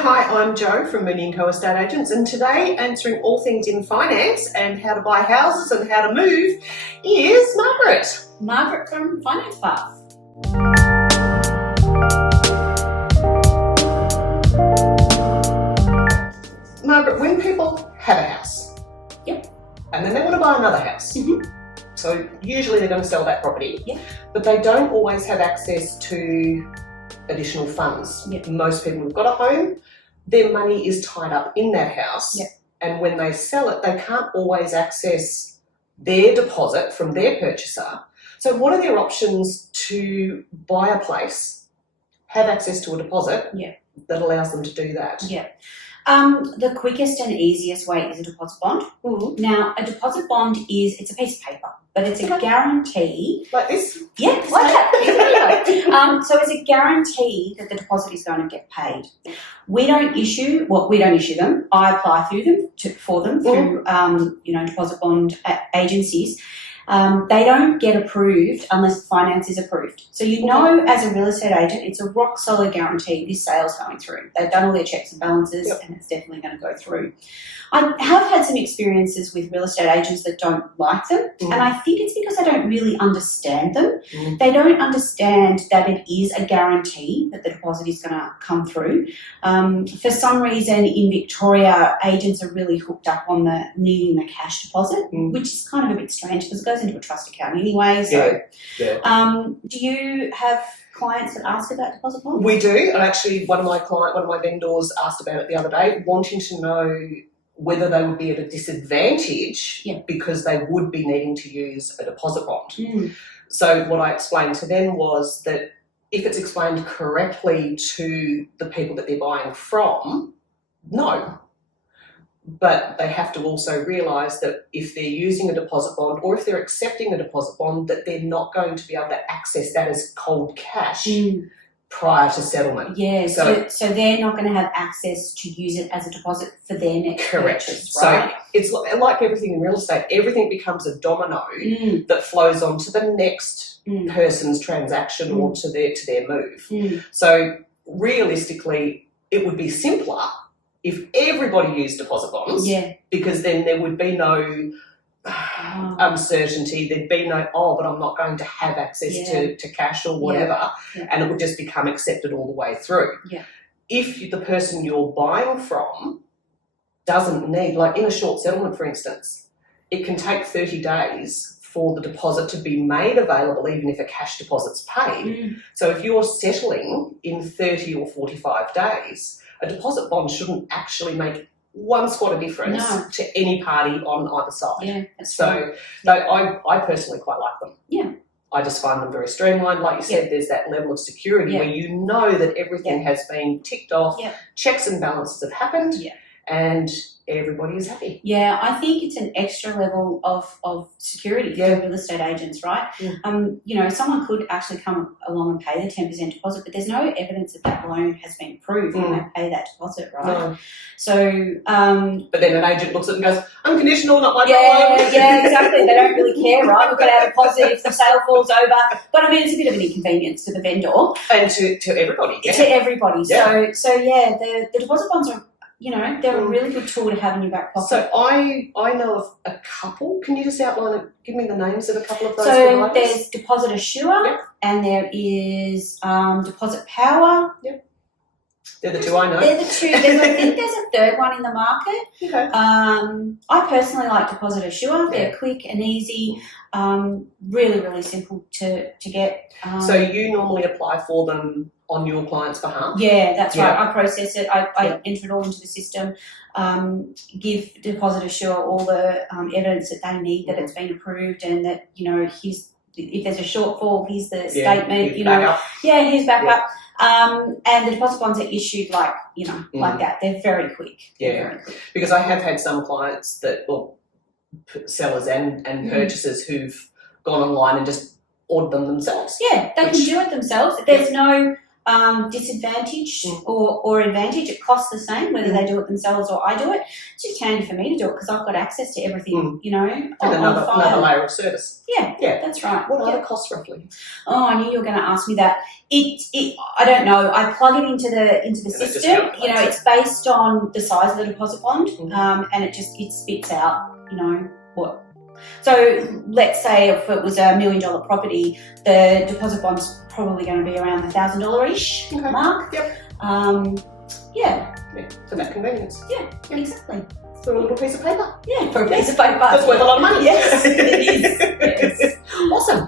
Hi, I'm Jo from Mooney & Co Estate Agents, and today answering all things in finance and how to buy houses and how to move is Margaret. Margaret from Finance Path. Margaret, when people have a house, Yep. and then they want to buy another house, so usually they're going to sell that property, but they don't always have access to additional funds. Most people who've got a home, their money is tied up in that house, and when they sell it, they can't always access their deposit from their purchaser. So what are their options to buy a place, have access to a deposit that allows them to do that? The quickest and easiest way is a deposit bond. Now, a deposit bond it's a piece of paper, but it's a guarantee. Like this? Yeah, like that. So it's a guarantee that the deposit is going to get paid. We don't issue them. I apply for them through deposit bond agencies. They don't get approved unless finance is approved. So you know, as a real estate agent, it's a rock solid guarantee this sale's going through. They've done all their checks and balances and it's definitely going to go through. I have had some experiences with real estate agents that don't like them, and I think it's because they don't really understand them. They don't understand that it is a guarantee that the deposit is going to come through. For some reason in Victoria, agents are really hooked up on needing the cash deposit, which is kind of a bit strange because it goes into a trust account anyway. So, do you have clients that ask about deposit bonds? We do, and actually one of my vendors asked about it the other day, wanting to know whether they would be at a disadvantage because they would be needing to use a deposit bond. So what I explained to them was that if it's explained correctly to the people that they're buying from, no. But they have to also realise that if they're using a deposit bond or if they're accepting a deposit bond, that they're not going to be able to access that as cold cash prior to settlement. So they're not going to have access to use it as a deposit for their next purchase, right? So it's like everything in real estate, everything becomes a domino that flows on to the next person's transaction or to their move. So realistically, it would be simpler if everybody used deposit bonds, because then there would be no uncertainty, there'd be no, but I'm not going to have access to cash or whatever, and it would just become accepted all the way through. If the person you're buying from doesn't need, like in a short settlement, for instance, it can take 30 days for the deposit to be made available, even if a cash deposit's paid. So if you're settling in 30 or 45 days, a deposit bond shouldn't actually make one squat of difference to any party on either side. So I personally quite like them. I just find them very streamlined. Like you said, there's that level of security where you know that everything has been ticked off, checks and balances have happened, and everybody is happy. I think it's an extra level of security for real estate agents, right? Someone could actually come along and pay the 10% deposit, but there's no evidence that loan has been approved when they pay that deposit, right? So, but then an agent looks at it and goes, unconditional, not my problem. Exactly. They don't really care, right? We've got our deposit if the sale falls over. But I mean, it's a bit of an inconvenience to the vendor and to everybody. To everybody. So the deposit bonds are, they're a really good tool to have in your back pocket. So I know of a couple. Can you just outline it? Give me the names of a couple of those So providers? There's Deposit Assure and there is Deposit Power. They're the two I know. They're the two. I think there's a third one in the market. I personally like Deposit Assure. They're quick and easy, really, really simple to get. So you normally apply for them on your client's behalf? Yeah, that's right. I process it. I enter it all into the system, give Deposit Assure all the evidence that they need that it's been approved and that, if there's a shortfall, here's the statement, here's backup. And the deposit bonds are issued like that. They're very quick. Very quick. Because I have had some clients sellers and purchasers who've gone online and just ordered them themselves. Yeah, they can do it themselves. There's no disadvantage or advantage. It costs the same whether they do it themselves or I do it. It's just handy for me to do it because I've got access to everything, you know, and another layer of service. Yeah, that's right. What are the costs roughly? Oh, I knew you were going to ask me that. I don't know. I plug it into the system. You know, it's based on the size of the deposit bond, and it spits out, you know, what. So let's say if it was $1 million property, the deposit bond's probably going to be around the $1,000-ish mark. Yep. Yeah. For that convenience. Yeah, exactly. For a little piece of paper. Yeah, for a piece of paper. That's worth a lot of money. Yes, it is. Yes. Awesome.